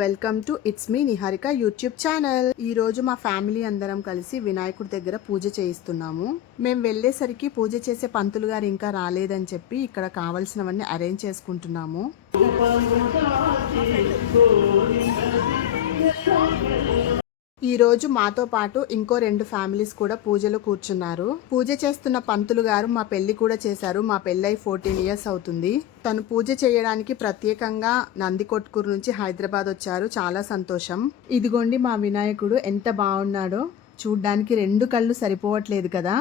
Welcome to it's me Niharika YouTube channel ఈ రోజు మా ఫ్యామిలీ అందరం కలిసి వినాయకుడి దగ్గర పూజ చేయిస్తున్నాము. మేము వెళ్ళేసరికి పూజ చేసే పంతులు గారు ఇంకా రాలేదని చెప్పి ఇక్కడ కావాల్సినవన్నీ అరేంజ్ చేసుకుంటున్నాము. ఈ రోజు మాతో పాటు ఇంకో రెండు ఫ్యామిలీస్ కూడా పూజలో కూర్చున్నారు. పూజ చేస్తున్న పంతులు గారు మా పెళ్ళి కూడా చేశారు. మా పెళ్ళై ఫోర్టీన్ ఇయర్స్ అవుతుంది. తను పూజ చేయడానికి ప్రత్యేకంగా నందికొట్కూరు నుంచి హైదరాబాద్ వచ్చారు. చాలా సంతోషం. ఇదిగోండి మా వినాయకుడు ఎంత బాగున్నాడో. చూడ్డానికి రెండు కళ్ళు సరిపోవట్లేదు కదా.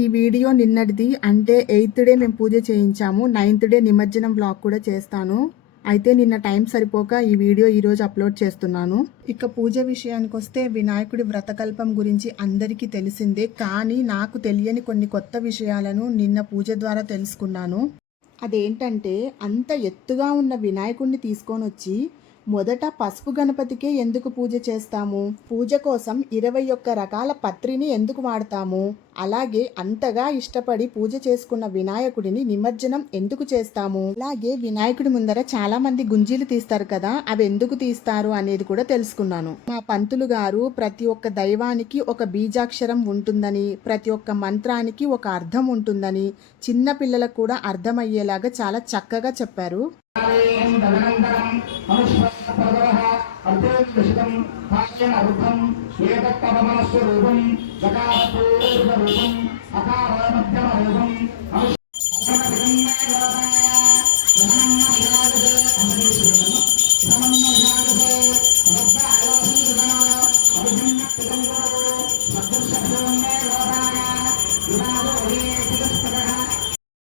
ఈ వీడియో నిన్నటిది. అంటే ఎయిత్ డే మేము పూజ చేయించాము. నైన్త్ డే నిమజ్జనం బ్లాగ్ కూడా చేస్తాను. అయితే నిన్న టైం సరిపోక ఈ వీడియో ఈరోజు అప్లోడ్ చేస్తున్నాను. ఇక పూజ విషయానికి వస్తే వినాయకుడి వ్రతకల్పం గురించి అందరికీ తెలిసిందే కానీ నాకు తెలియని కొన్ని కొత్త విషయాలను నిన్న పూజ ద్వారా తెలుసుకున్నాను. అదేంటంటే అంత ఎత్తుగా ఉన్న వినాయకుడిని తీసుకొని వచ్చి మొదట పసుపు గణపతికే ఎందుకు పూజ చేస్తాము? పూజ కోసం ఇరవై ఒక్క రకాల పత్రిని ఎందుకు వాడతాము? అలాగే అంతగా ఇష్టపడి పూజ చేసుకున్న వినాయకుడిని నిమజ్జనం ఎందుకు చేస్తాము? అలాగే వినాయకుడి ముందర చాలా మంది గుంజీలు తీస్తారు కదా అవి ఎందుకు తీస్తారు అనేది కూడా తెలుసుకున్నాను. మా పంతులు గారు ప్రతి ఒక్క దైవానికి ఒక బీజాక్షరం ఉంటుందని ప్రతి ఒక్క మంత్రానికి ఒక అర్థం ఉంటుందని చిన్న పిల్లలకు కూడా అర్థమయ్యేలాగా చాలా చక్కగా చెప్పారు. అర్ధేషితం భాష్యం రూపం ఏతత్పవమనస్వరూపం సకారపూర్వరూపం అకార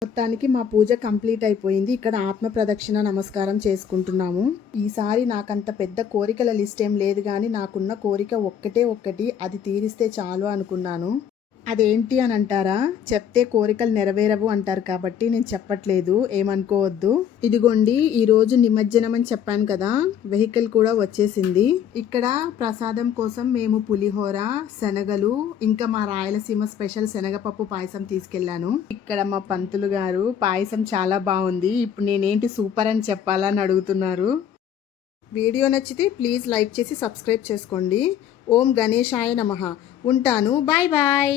మొత్తానికి మా పూజ కంప్లీట్ అయిపోయింది. ఇక్కడ ఆత్మ ప్రదక్షిణ నమస్కారం చేసుకుంటున్నాము. ఈసారి నాకంత పెద్ద కోరికల లిస్ట్ ఏం లేదు కానీ నాకున్న కోరిక ఒక్కటే ఒక్కటి అది తీరిస్తే చాలు అనుకున్నాను. అదేంటి అని అంటారా? చెప్తే కోరికలు నెరవేరవు అంటారు కాబట్టి నేను చెప్పట్లేదు ఏమనుకోవద్దు. ఇదిగోండి ఈరోజు నిమజ్జనం అని చెప్పాను కదా వెహికల్ కూడా వచ్చేసింది. ఇక్కడ ప్రసాదం కోసం మేము పులిహోర శనగలు ఇంకా మా రాయలసీమ స్పెషల్ శనగపప్పు పాయసం తీసుకెళ్ళాను ఇక్కడ మా పంతులు గారు పాయసం చాలా బాగుంది. ఇప్పుడు నేనేంటి సూపర్ అని చెప్పాలని అడుగుతున్నారు. వీడియో నచ్చితే ప్లీజ్ లైక్ చేసి సబ్స్క్రైబ్ చేసుకోండి. ఓం గణేశాయ నమ. ఉంటాను. Bye bye.